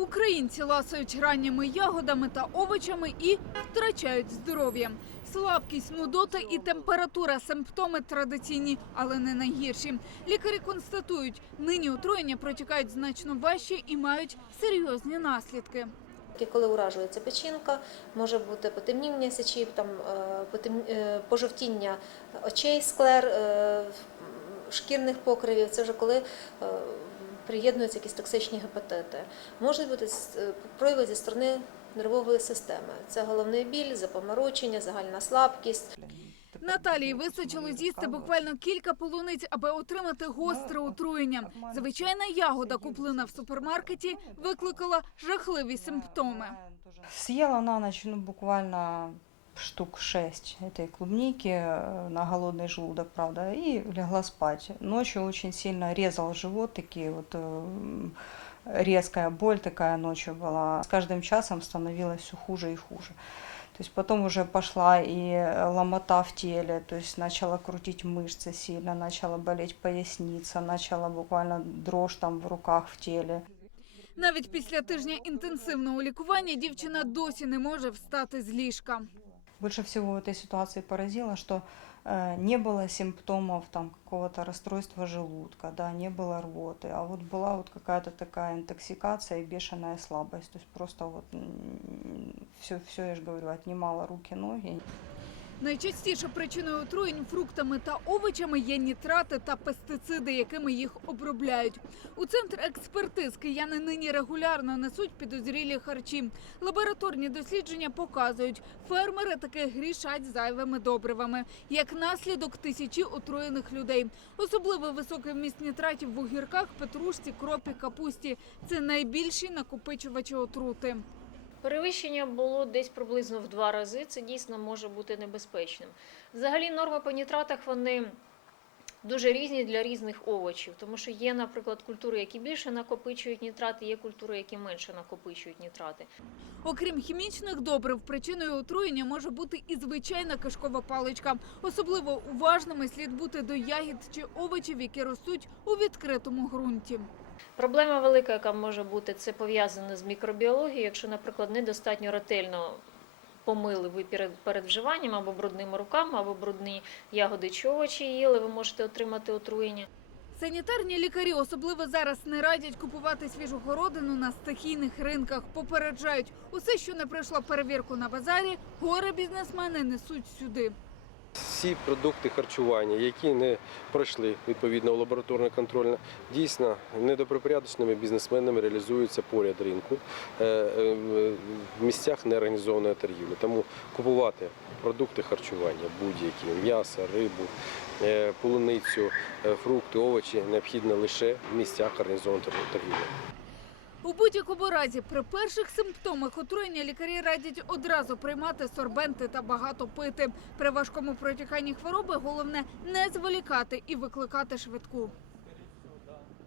Українці ласують ранніми ягодами та овочами і втрачають здоров'я. Слабкість, нудота і температура симптоми традиційні, але не найгірші. Лікарі констатують, нині отруєння протікають значно важче і мають серйозні наслідки. Коли уражується печінка, може бути потемніння сечі, там, е, е, пожовтіння очей, склер, е, шкірних покривів. Це вже коли приєднуються якісь токсичні гепатити. Можуть бути е, прояви зі сторони нервової системи. Це головний біль, запоморочення, загальна слабкість. Наталії вистачило з'їсти буквально кілька полуниць, аби отримати гостре отруєння. Звичайна ягода, куплена в супермаркеті, викликала жахливі симптоми. Съела на ночь ну, буквально штук шесть этой клубники э, на голодный желудок, правда, и легла спать. Ночью очень сильно резал живот, такие вот э, резкая боль такая ночью была. С каждым часом становилось все хуже и хуже. То есть потом уже пошла и э, ломота в теле, то есть начала крутить мышцы сильно, начала болеть поясница, начала буквально дрожь там в руках, в теле. Навіть після тижня інтенсивного лікування дівчина досі не може встати з ліжка. Больше всего в этой ситуации поразило, что э, не было симптомов там какого-то расстройства желудка, да, не было рвоты, а вот была вот какая-то такая интоксикация и бешеная слабость, то есть просто вот все, все, я же говорю, отнимала руки, ноги. Найчастіше причиною отруєнь фруктами та овочами є нітрати та пестициди, якими їх обробляють. У центр експертиз кияни нині регулярно несуть підозрілі харчі. Лабораторні дослідження показують, фермери таки грішать зайвими добривами. Як наслідок тисячі отруєних людей. Особливо високий вміст нітратів в огірках, петрушці, кропі, капусті. Це найбільші накопичувачі отрути. Перевищення було десь приблизно в два рази. Це дійсно може бути небезпечним. Взагалі, норми по нітратах вони дуже різні для різних овочів, тому що є, наприклад, культури, які більше накопичують нітрати, є культури, які менше накопичують нітрати. Окрім хімічних добрив, причиною отруєння може бути і звичайна кишкова паличка. Особливо уважними слід бути до ягід чи овочів, які ростуть у відкритому ґрунті. Проблема велика, яка може бути, це пов'язана з мікробіологією. Якщо, наприклад, недостатньо ретельно помили ви перед, перед вживанням або брудними руками, або брудні ягоди чи овочі їли, ви можете отримати отруєння. Санітарні лікарі особливо зараз не радять купувати свіжу городину на стихійних ринках. Попереджають, усе, що не пройшло перевірку на базарі, горе бізнесмени несуть сюди. Всі продукти харчування, які не пройшли відповідно лабораторне контрольне, дійсно недобропорядочними бізнесменами реалізуються поряд ринку е, е, в місцях неорганізованої торгівлі. Тому купувати продукти харчування, будь-які м'ясо, рибу, е, полуницю, фрукти, овочі необхідно лише в місцях організованої торгівлі. У будь-якому разі, при перших симптомах отруєння лікарі радять одразу приймати сорбенти та багато пити. При важкому протіканні хвороби головне не зволікати і викликати швидку.